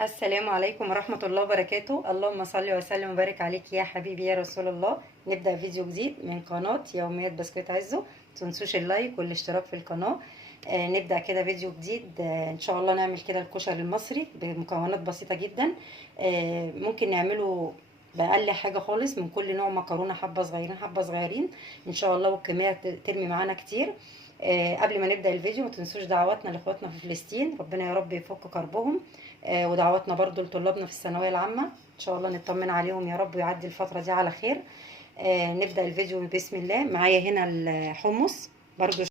السلام عليكم ورحمة الله وبركاته. اللهم صل وسلم وبارك عليك يا حبيبي يا رسول الله. نبدأ فيديو جديد من قناة يوميات بسكوت عزو. متنسوش اللايك والاشتراك في القناة. نبدأ كده فيديو جديد. ان شاء الله نعمل كده الكشري المصري بمكونات بسيطة جدا. ممكن نعمله بأقل حاجة خالص، من كل نوع مكرونة حبة صغيرين حبة صغيرين ان شاء الله، والكمية ترمي معانا كتير. قبل ما نبدأ الفيديو ما تنسوش دعواتنا لاخواتنا في فلسطين، ربنا يا رب يفك كربهم. ودعواتنا برضو لطلابنا في الثانويه العامه، ان شاء الله نطمن عليهم يا رب ويعدي الفتره دي على خير. نبدا الفيديو بسم الله. معايا هنا الحمص برضو،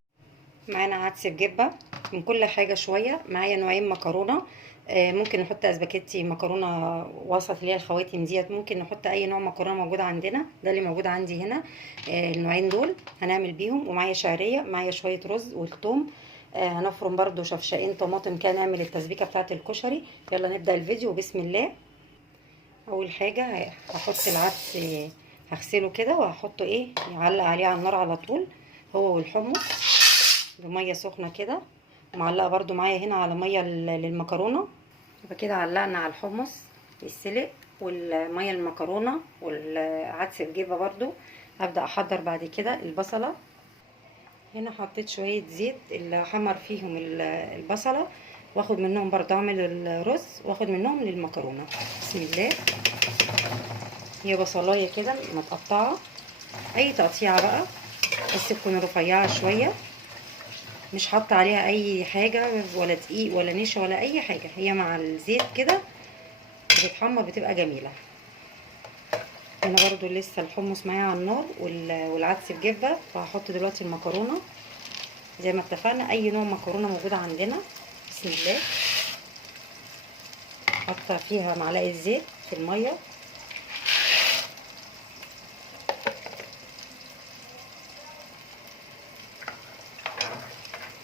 معانا عدس بجبه، من كل حاجه شويه. معايا نوعين مكرونه، ممكن نحط اسباجيتي مكرونه وسط اللي هي الخواتم ديت، ممكن نحط اي نوع مكرونه موجود عندنا، ده اللي موجود عندي هنا. النوعين دول هنعمل بيهم. ومعايا شعريه، معايا شويه رز والثوم. هنفرم برضو شفشقين طماطم كده نعمل التسبيكه بتاعه الكشري. يلا نبدا الفيديو بسم الله. اول حاجه هحط العدس، هغسله كده وهحطه يعلق عليه على النار على طول، هو والحمص بميه سخنه كده. ومعلقه برضو معايا هنا على ميه للمكرونه. يبقى كده علقنا على الحمص يتسلق والميه المكرونه والعدس بجيبه برضو. هبدا احضر بعد كده البصله. هنا حطيت شويه زيت اللي احمر فيهم البصله، واخد منهم برضو اعمل الرز واخد منهم للمكرونه. بسم الله. هي بصلايه كده متقطعه، اي تقطيعه بقى، بس تكون رفيعه شويه، مش حاطه عليها اي حاجه ولا دقيق ولا نشا ولا اي حاجه، هي مع الزيت كده بتتحمر بتبقى جميله. هنا برضو لسه الحمص معايا على النار والعدس بجبه، فهحط دلوقتي المكرونه زي ما اتفقنا، اي نوع مكرونه موجوده عندنا. بسم الله. حاطه فيها معلقه زيت في الميه،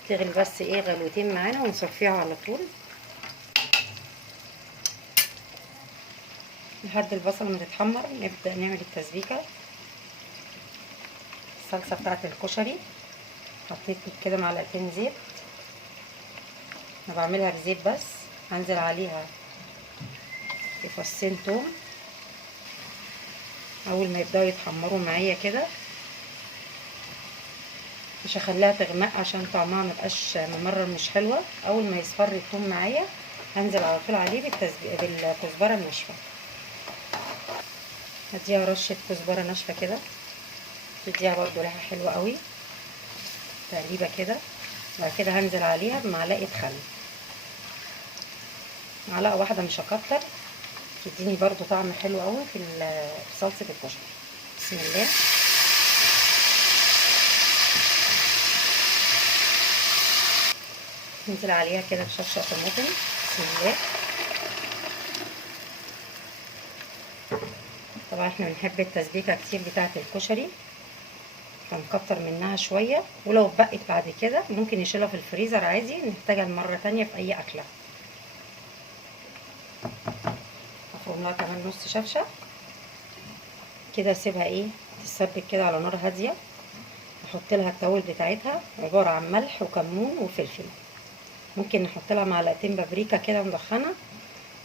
تغلي بس غلوتين معانا ونصفيها على طول لحد البصله ما تتحمر. نبدا نعمل التسبيكه. الصلصه بتاعه الكشري حطيت كده معلقتين زيت، انا بعملها بزيت بس. هنزل عليها بفصين توم، اول ما يبداوا يتحمروا معايا كده، مش هخليها تغمق عشان طعمها مبقاش ممرر مش حلوه. اول ما يصفر التوم معايا هنزل على طول عليه بالكزبره الناشفه. هديها رشه كزبره ناشفه كده، تديها برضو ريحه حلوه قوي. تقليبه كده. بعد كده هنزل عليها بمعلقه خل، معلقه واحده مش هكتر، تديني برضو طعم حلو قوي في صلصه الكشري. بسم الله. ننزل عليها كده بشطشط طماطم. بسم الله. طبعا احنا بنحب التسبيكه كتير بتاعه الكشري، هنكتر منها شويه، ولو اتبقت بعد كده ممكن نشيلها في الفريزر عادي، نحتاجها مره تانية في اي اكله. هفرم لها كمان نص شفشه كده، اسيبها تتسبك كده على نار هاديه. احط لها التوابل بتاعتها، عباره عن ملح وكمون وفلفل. ممكن نحط لها معلقتين بابريكا كده مدخنه،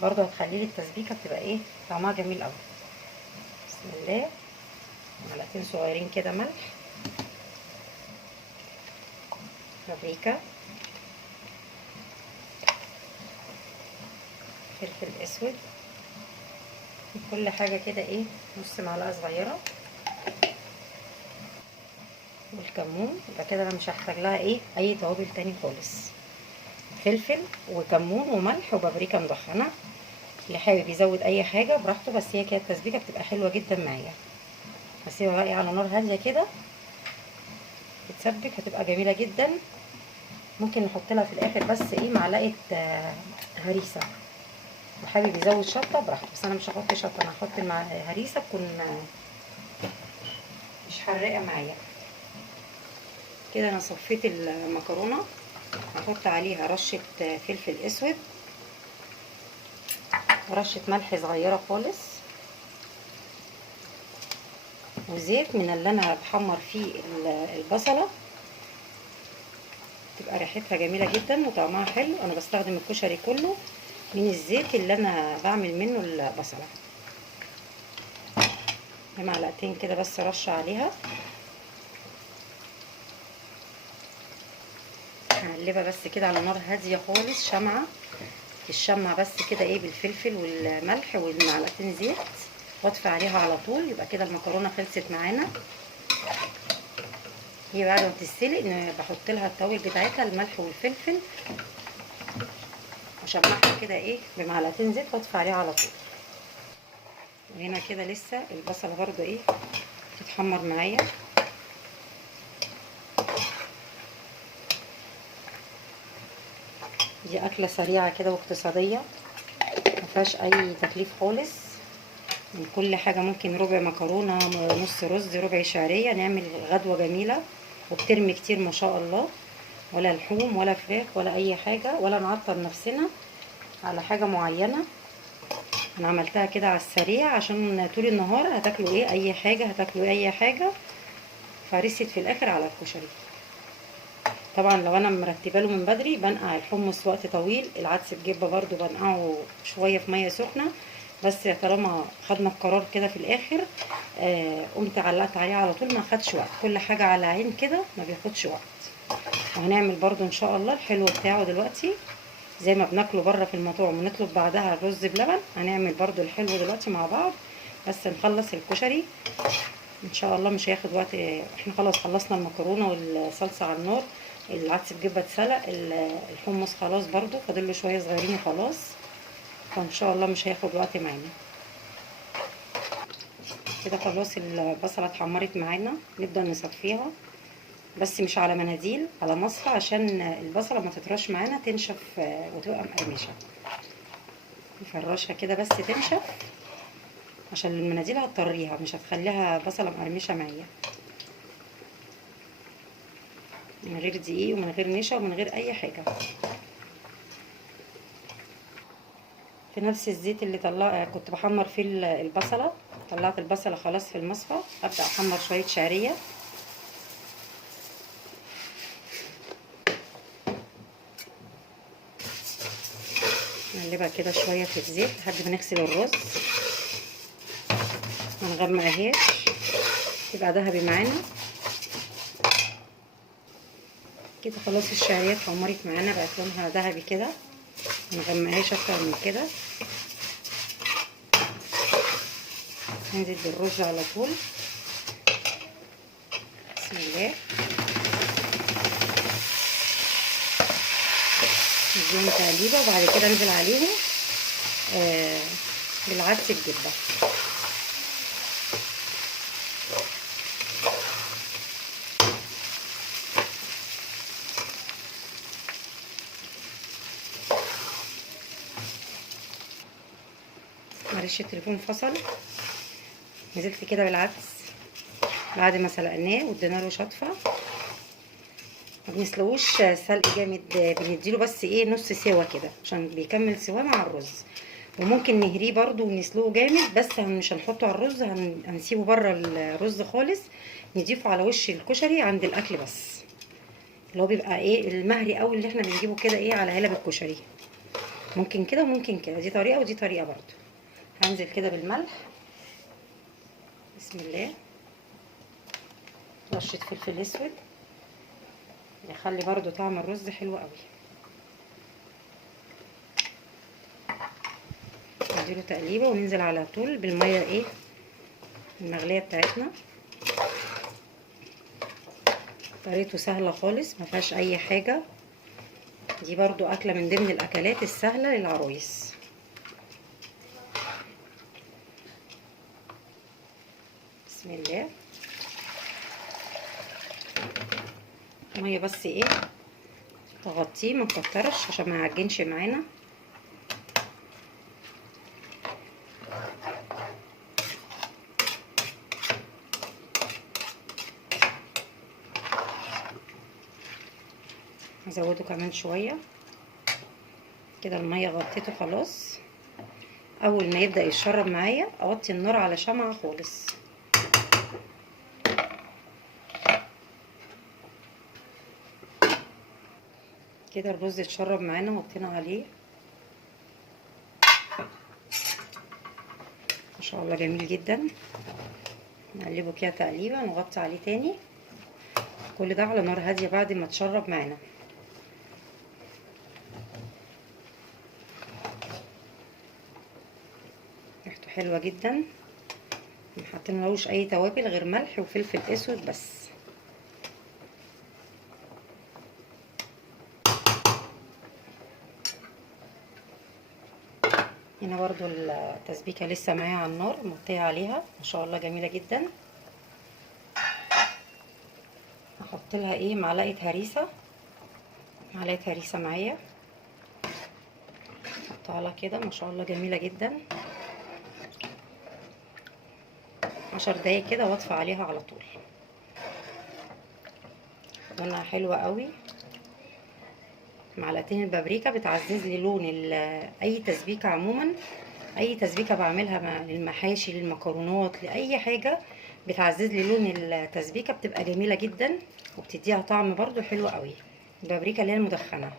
برضو هتخلي لي التسبيكه بتبقى طعمها جميل قوي. بسم الله. معلقتين صغيرين كده ملح، بابريكا، فلفل اسود، كل حاجه كده نص معلقه صغيره، والكمون. يبقى كده انا مش هحتاج لها اي توابل تاني خالص. فلفل وكمون وملح وبابريكا مدخنه، اللي حابب يزود اي حاجه براحته، بس هي كده التسبيكه بتبقى حلوه جدا معايا. هسيبها بقى على نار هاديه كده تتسبك، هتبقى جميله جدا. ممكن نحط لها في الاخر بس معلقه هريسه، وحابب يزود شطه براحته، بس انا مش هحط شطه، انا هحط هريسه تكون مش حراقه معايا. كده انا صفيت المكرونه، هحط عليها رشه فلفل اسود ورشه ملح صغيره خالص، وزيت من اللي انا بحمر فيه البصله، تبقى ريحتها جميله جدا وطعمها حلو. انا بستخدم الكشري كله من الزيت اللي انا بعمل منه البصله. معلقتين كده بس رشه عليها. هقلبها بس كده على نار هاديه خالص، شمعه الشمع بس كده ايه بالفلفل والملح والمعلقتين زيت، واطفي عليها على طول. يبقى كده المكرونه خلصت معانا. هي بعد ما تتسلق بحط لها التوابل بتاعتها، الملح والفلفل، واشمعها كده ايه بمعلقتين زيت واطفي عليها على طول. وهنا كده لسه البصله برده ايه تتحمر معايا. دي اكله سريعه كده واقتصاديه، ما فيهاش اي تكليف خالص. من كل حاجه ممكن ربع مكرونه، نص رز، ربع شعريه، نعمل غدوه جميله وبترمي كتير ما شاء الله. ولا لحوم ولا فراخ ولا اي حاجه، ولا نعطل نفسنا على حاجه معينه. انا عملتها كده على السريع عشان طول النهار هتاكلوا ايه اي حاجه، هتاكلوا اي حاجه، فرست في الاخر على الكشري. طبعا لو انا مرتبه له من بدري بنقع الحمص وقت طويل، العدس بجبه برده بنقعه شويه في ميه سخنه. بس طالما خدنا القرار كده في الاخر، قمت علقت عليه على طول، ما خدش وقت. كل حاجه على عين كده ما بياخدش وقت. وهنعمل برده ان شاء الله الحلو بتاعه دلوقتي، زي ما بناكله بره في المطاعم ونطلب بعدها الرز بلبن، هنعمل برده الحلو دلوقتي مع بعض. بس نخلص الكشري ان شاء الله، مش هياخد وقت. احنا خلاص خلصنا المكرونه والصلصه على النار، العدس بجبه اتسلق، الحمص خلاص برده فاضل له شويه صغيرين وخلاص. فان شاء الله مش هياخد وقت معانا. كده خلاص البصله اتحمرت معانا، نبدا نصفيها بس مش على مناديل، على مصفى، عشان البصله ما تطرش معانا تنشف وتبقى مقرمشه. نفرشها كده بس تنشف، عشان المناديل هتطريها مش هتخليها بصله مقرمشه معايا. من غير دقيق ومن غير نشا ومن غير اي حاجه. في نفس الزيت اللي كنت بحمر فيه البصله، طلعت البصله خلاص في المصفى، ابدا احمر شويه شعريه. نقلبها كده شويه في الزيت لحد ما نغسل الرز، ما نغمقهاش تبقى ذهبي معانا. كده خلاص الشعريه اتحمرت معانا، بقت لونها ذهبي كده، ما نغمقهاش اكتر من كده. ننزل بالرز على طول. بسم الله. نديهم تقليبه وبعد كده انزل عليهم بالعدس بجبه. معلش التليفون فصل. نزلت كده بالعدس بعد ما سلقناه وادينا له شطفه. ما بنسلقوش سلق جامد، بنديله بس ايه نص سوا كده عشان بيكمل سواه مع الرز. وممكن نهريه برده ونسلقه جامد، بس مش هنحطه على الرز، هنسيبه بره الرز خالص، نضيفه على وش الكشري عند الاكل بس، اللي هو بيبقى ايه المهري قوي اللي احنا بنجيبه كده ايه على علب الكشري. ممكن كده وممكن كده، دي طريقه ودي طريقه برده. هنزل كده بالملح. بسم الله. رشه فلفل اسود يخلي برده طعم الرز حلو قوي. نديله تقليبه وننزل على طول بالميه ايه المغليه بتاعتنا. طريقته سهله خالص، ما فيهاش اي حاجه. دي برضو اكله من ضمن الاكلات السهله للعرايس. بسم الله. ميه بس ايه تغطيه، ما نكترش عشان ما يعجنش معانا. هزوده كمان شويه كده. الميه غطيته خلاص. اول ما يبدا يتشرب معايا اوطي النار على شمعة خالص. كده الرز اتشرب معانا، وطينا عليه ما شاء الله جميل جدا. نقلبه كده تقليبه، نغطي عليه تاني. كل ده على نار هاديه بعد ما تشرب معانا. ريحته حلوه جدا. ما حطينالوش اي توابل غير ملح وفلفل اسود بس. هنا برضو التسبيكه لسه معايا على النار، مغطيه عليها ما شاء الله جميله جدا. هحط لها ايه معلقه هريسه، معلقه هريسه معايا. احطها لها كده ما شاء الله جميله جدا. 10 دقايق كده واطفي عليها على طول. لونها حلوه قوي. معلقتين البابريكا بتعزز لي لون اي تسبيكه عموما. اي تسبيكه بعملها للمحاشي للمكرونات لاي حاجه بتعزز لي لون التسبيكه، بتبقى جميله جدا وبتديها طعم برضو حلو قوي. البابريكا اللي هي المدخنه.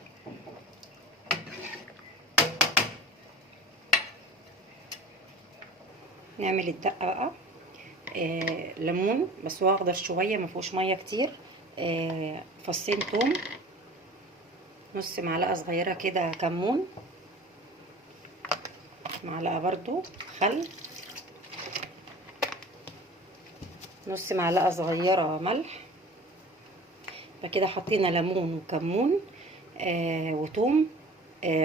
نعمل الدقه بقى. ليمون بس هو اخضر شويه ما فيهوش ميه كتير. فصين توم، نص معلقه صغيره كده كمون، معلقه برضو خل، نص معلقه صغيره ملح. فكده حطينا ليمون وكمون وتوم،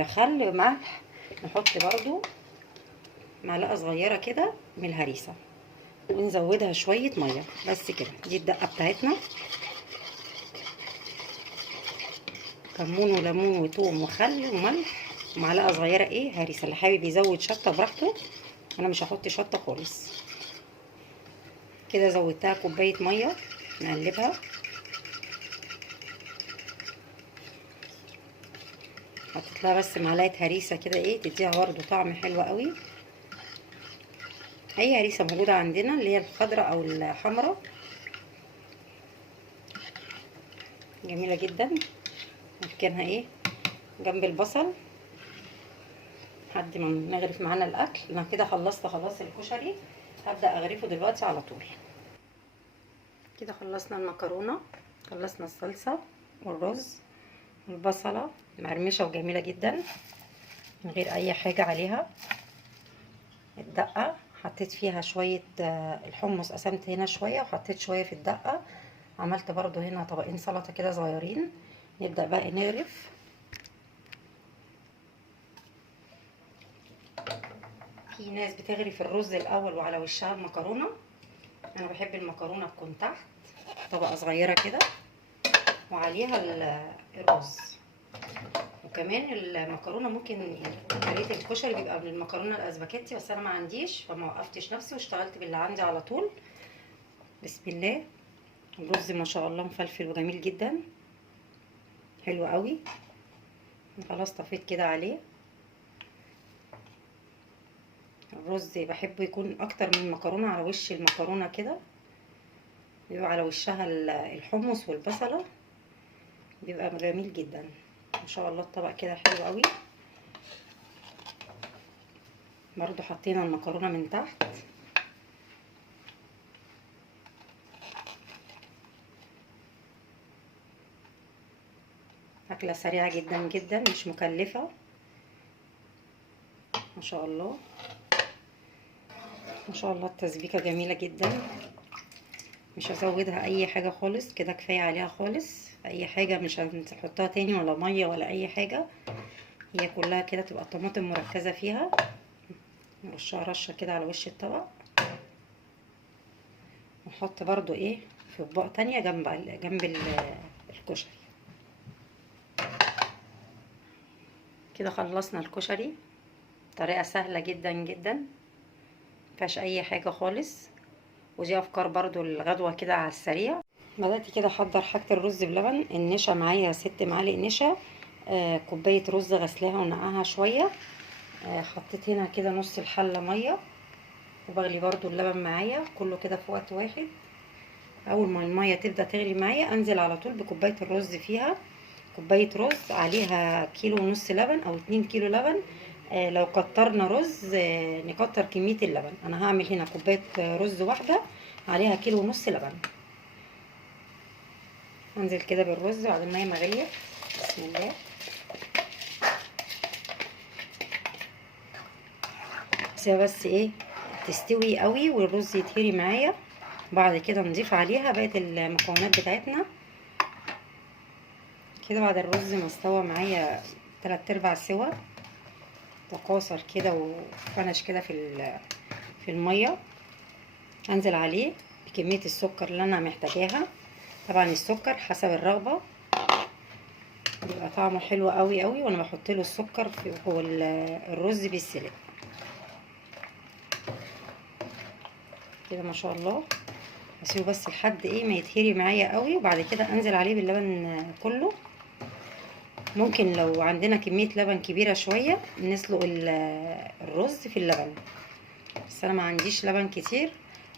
خل وملح. نحط برضو معلقه صغيره كده من الهريسه ونزودها شويه ميه بس كده. دي الدقه بتاعتنا. كمون وليمون وتوم وخل وملح ومعلقه صغيره هريسه. اللي حابب يزود شطه براحته، انا مش هحط شطه خالص. كده زودتها كوبايه ميه. نقلبها. حطيت لها بس معلقه هريسه كده تديها برده طعم حلو قوي. اي هريسه موجوده عندنا اللي هي الخضراء او الحمراء جميله جدا. نركنها جنب البصل لحد ما نغرف معانا الاكل. انا كده خلصت خلاص الكشري، هبدا اغرفه دلوقتي على طول. كده خلصنا المكرونه، خلصنا الصلصه والرز والبصله مقرمشه وجميله جدا من غير اي حاجه عليها. الدقه حطيت فيها شويه الحمص، قسمت هنا شويه وحطيت شويه في الدقه. عملت برضو هنا طبقين سلطه كده صغيرين. نبدا بقى نغرف. في ناس بتغرف الرز الاول وعلى وشها المكرونه. انا بحب المكرونه تكون تحت طبقه صغيره كده وعليها الرز. وكمان المكرونه ممكن طريقه الكشري بيبقى من المكرونه الاسباجيتي، بس انا ما عنديش فما وقفتش نفسي واشتغلت باللي عندي على طول. بسم الله. الرز ما شاء الله مفلفل وجميل جدا، حلو قوي. خلاص طفيت كده عليه. الرز بحبه يكون اكتر من المكرونه على وش المكرونه كده، بيبقى على وشها الحمص والبصله، بيبقى جميل جدا ما شاء الله. الطبق كده حلو قوي. برضو حطينا المكرونه من تحت. اكله سريعه جدا جدا مش مكلفه ما شاء الله. ما شاء الله التسبيكه جميله جدا. مش هزودها اي حاجه خالص، كده كفايه عليها خالص. اي حاجه مش هنحطها تاني ولا ميه ولا اي حاجه. هي كلها كده تبقى طماطم مركزه فيها. نرشها رشه كده على وش الطبق. ونحط برضو في اطباق تانية جنب الكشري. كده خلصنا الكشري. طريقه سهله جدا جدا مفيهاش اي حاجه خالص، ودي افكار برضو الغدوه كده على السريع. بدات كده احضر حاجه الرز بلبن. النشا معايا 6 معالق نشا. كوبايه رز غسلاها ونقعها شويه. حطيت هنا كده نص الحله ميه، وبغلي برضو اللبن معايا كله كده في وقت واحد. اول ما الميه تبدا تغلي معايا انزل على طول بكوبايه الرز فيها. كوبايه رز عليها كيلو ونص لبن او 2 كيلو لبن. لو كترنا رز نكتر كمية اللبن. انا هعمل هنا كوباية رز واحدة عليها كيلو ونص لبن. انزل كده بالرز بعد المية ما غليت. بسم الله. سيبها بس ايه تستوي قوي والرز يتهري معايا. بعد كده نضيف عليها بقية المكونات بتاعتنا. كده بعد الرز ما استوى معايا 3/4 سوا، تقاصر كده وفنش كده في الميه، انزل عليه بكميه السكر اللي انا محتاجاها. طبعا السكر حسب الرغبه، بيبقى طعمه حلو قوي قوي وانا بحط له السكر وهو الرز بيتسلق كده ما شاء الله. اسيبه بس لحد ايه ما يتهري معايا قوي، وبعد كده انزل عليه باللبن كله. ممكن لو عندنا كميه لبن كبيره شويه نسلق الرز في اللبن، بس انا ما عنديش لبن كتير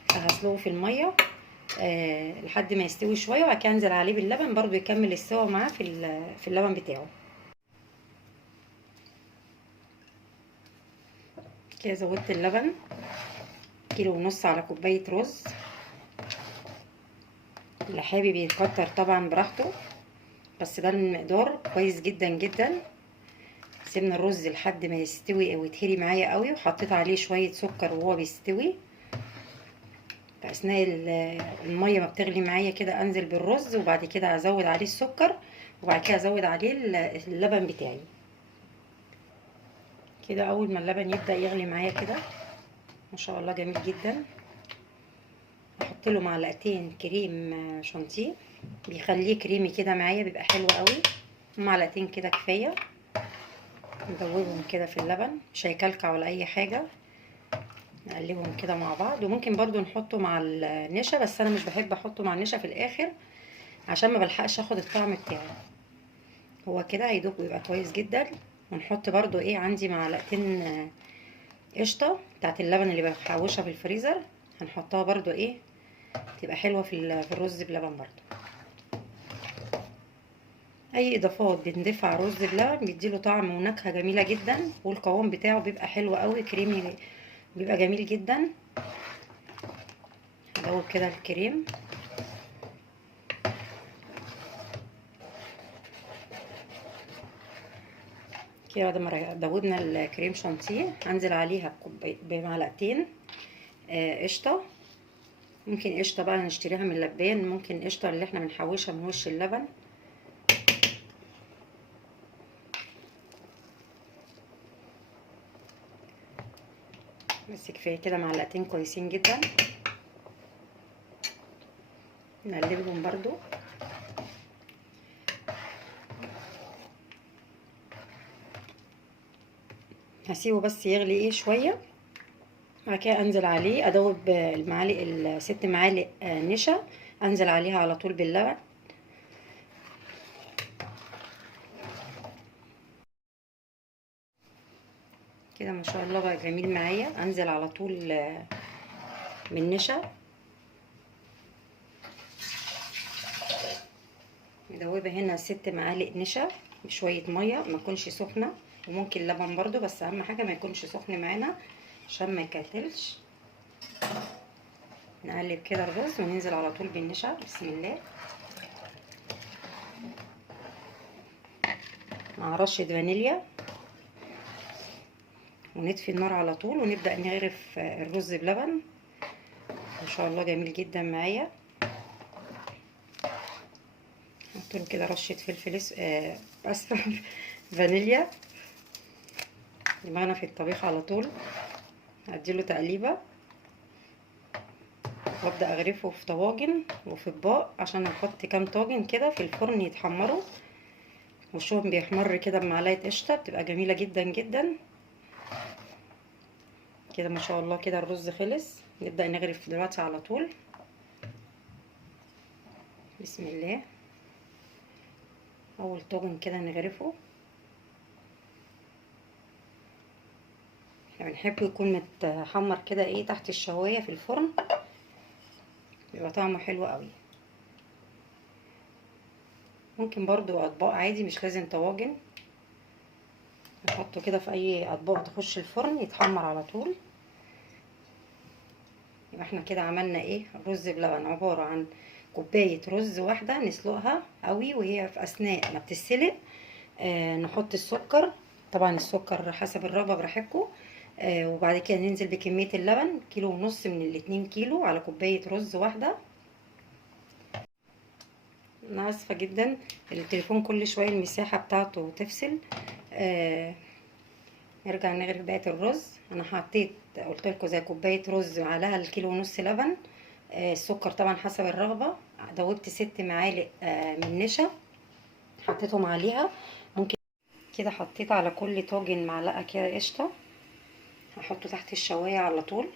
فهسلقه في الميه لحد ما يستوي شويه، وبعد كده انزل عليه باللبن برضو يكمل السوا معاه في اللبن بتاعه. كده زودت اللبن 1.5 كيلو على كوبايه رز. اللي حابب يكتر طبعا براحته، بس ده المقدار كويس جدا جدا. سيبنا الرز لحد ما يستوي او يتهري معايا قوي، وحطيت عليه شويه سكر وهو بيستوي. في اثناء الميه ما بتغلي معايا كده انزل بالرز، وبعد كده ازود عليه السكر، وبعد كده ازود عليه اللبن بتاعي. كده اول ما اللبن يبدا يغلي معايا كده ما شاء الله جميل جدا، احط له معلقتين كريم شانتيه بيخليه كريمي كده معايا، بيبقى حلو قوي. معلقتين كده كفايه. ندوبهم كده في اللبن، مش هيكلكع ولا اي حاجه. نقلبهم كده مع بعض، وممكن برضو نحطه مع النشا، بس انا مش بحب احطه مع النشا في الاخر عشان ما بلحقش اخد الطعم بتاعه. هو كده هيدوب ويبقى كويس جدا. ونحط برضو ايه عندي معلقتين قشطه بتاعت اللبن اللي بحوشها في الفريزر، هنحطها برضو ايه تبقى حلوه في الرز بلبن برضو. اي اضافات بنضيفها على الرز بلبن بيديله طعم ونكهه جميله جدا، والقوام بتاعه بيبقى حلو قوي كريمي، بيبقى جميل جدا. هدوب كده الكريم. كده بعد ما دوبنا الكريم شانتيه هنزل عليها بمعلقتين قشطه. ممكن قشطه بقى نشتريها من اللبان، ممكن قشطه اللي احنا بنحوشها من وش اللبن. بس كفايه كده معلقتين كويسين جدا. نقلبهم برضو. هسيبه بس يغلي ايه شويه، بعد كده انزل عليه ادوب المعالق 6 معالق نشا، انزل عليها على طول باللبن. كده ما شاء الله بقى جميل معايا. انزل على طول من نشا، مدوبه هنا 6 معالق نشا بشويه ميه ما تكونش سخنه، وممكن لبن برضو، بس اهم حاجه ما يكونش سخن معانا عشان ما يكتلش. نقلب كده الرز وننزل على طول بالنشا. بسم الله. مع رشه فانيليا، ونطفي النار على طول ونبدا نغرف الرز بلبن. ما شاء الله جميل جدا معايا. نحط له كده رشه فلفل اسفل فانيليا. دماغنا في الطبيخ على طول. اديله تقليبه وابدا اغرفه في طواجن وفي اطباق، عشان احط كام طاجن كده في الفرن يتحمروا وشهم بيحمر كده بمعلقه قشطه، بتبقى جميله جدا جدا. كده ما شاء الله كده الرز خلص. نبدا نغرف دلوقتي على طول. بسم الله. اول طاجن كده نغرفه. احنا بنحب يكون متحمر كده ايه تحت الشوايه في الفرن، بيبقى طعمه حلو قوي. ممكن برضو اطباق عادي، مش لازم طواجن. نحطه كده في اي اطباق تخش الفرن يتحمر على طول. يبقى احنا كده عملنا ايه؟ رز بلبن، عبارة عن كوباية رز واحدة نسلقها قوي، وهي في اثناء ما بتتسلق نحط السكر. طبعا السكر حسب الرغبة براحتكم. وبعد كده ننزل بكمية اللبن، 1.5 كيلو من ال2 كيلو على كوباية رز واحدة. انا اسفة جدا التليفون كل شوية المساحة بتاعته تفصل. نرجع نغرف بقية الرز. انا حطيت قلت لكم زي كوباية رز عليها 1.5 كيلو لبن. السكر طبعا حسب الرغبة. دوبت 6 معالق من نشا حطيتهم عليها. ممكن كده حطيت على كل طاجن معلقة كده قشطة، هحطه تحت الشواية على طول.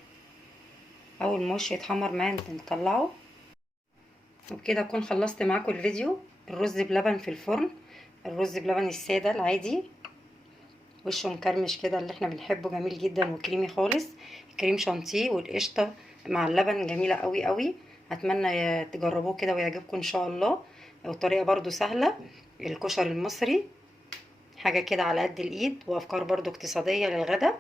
اول ما وشه يتحمر معايا نطلعه. وبكده اكون خلصت معاكم الفيديو. الرز بلبن في الفرن، الرز بلبن السادة العادي، وشه مكرمش كده اللي احنا بنحبه، جميل جدا وكريمي خالص. الكريم شانتيه والقشطة مع اللبن جميلة قوي قوي. اتمنى تجربوه كده ويعجبكم ان شاء الله. والطريقة برضو سهلة. الكشري المصري حاجة كده على قد الايد، وافكار برضو اقتصادية للغدا.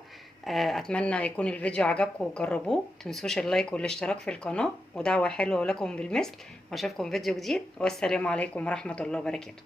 اتمنى يكون الفيديو عجبكم وتجربوه. متنسوش اللايك والاشتراك في القناة، ودعوة حلوة لكم بالمثل. واشوفكم فيديو جديد، والسلام عليكم ورحمة الله وبركاته.